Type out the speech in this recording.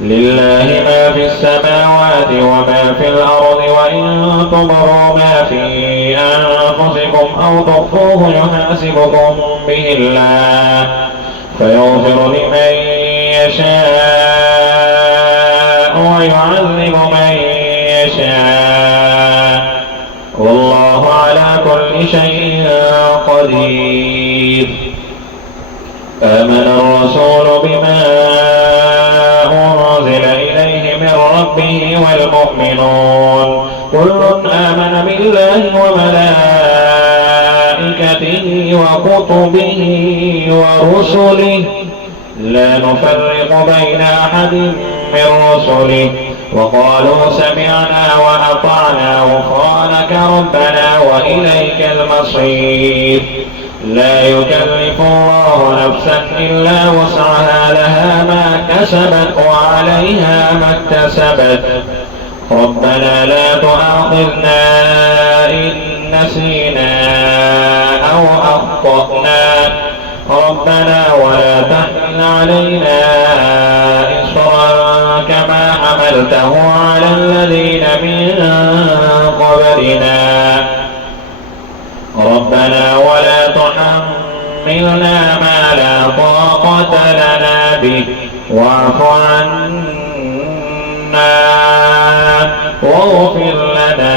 لله ما في السماوات وما في الأرض، وإن تبروا ما في أنفسكم أو تخفوه يحاسبكم به الله فيغفر لمن يشاء ويعذب من يشاء، والله على كل شيء قدير. آمن الرسول بما أنزل إليه من ربه والمؤمنون كل آمن بالله وملائكته وكتبه ورسله لا نفرق بين أحد من رسله وقالوا سمعنا وأطعنا غفرانك ربنا وإليك المصير. لا يكلف الله نفسا إلا وسعها لها ما كسبت وعليها ما اكتسبت. ربنا لا تؤاخذنا إن نسينا أو أخطأنا ربنا ولا تحمل علينا إصرا كما حملته على الذين من قبلنا ربنا ولا تحملنا ما لا طاقة لنا به واعف عنا واغفر لنا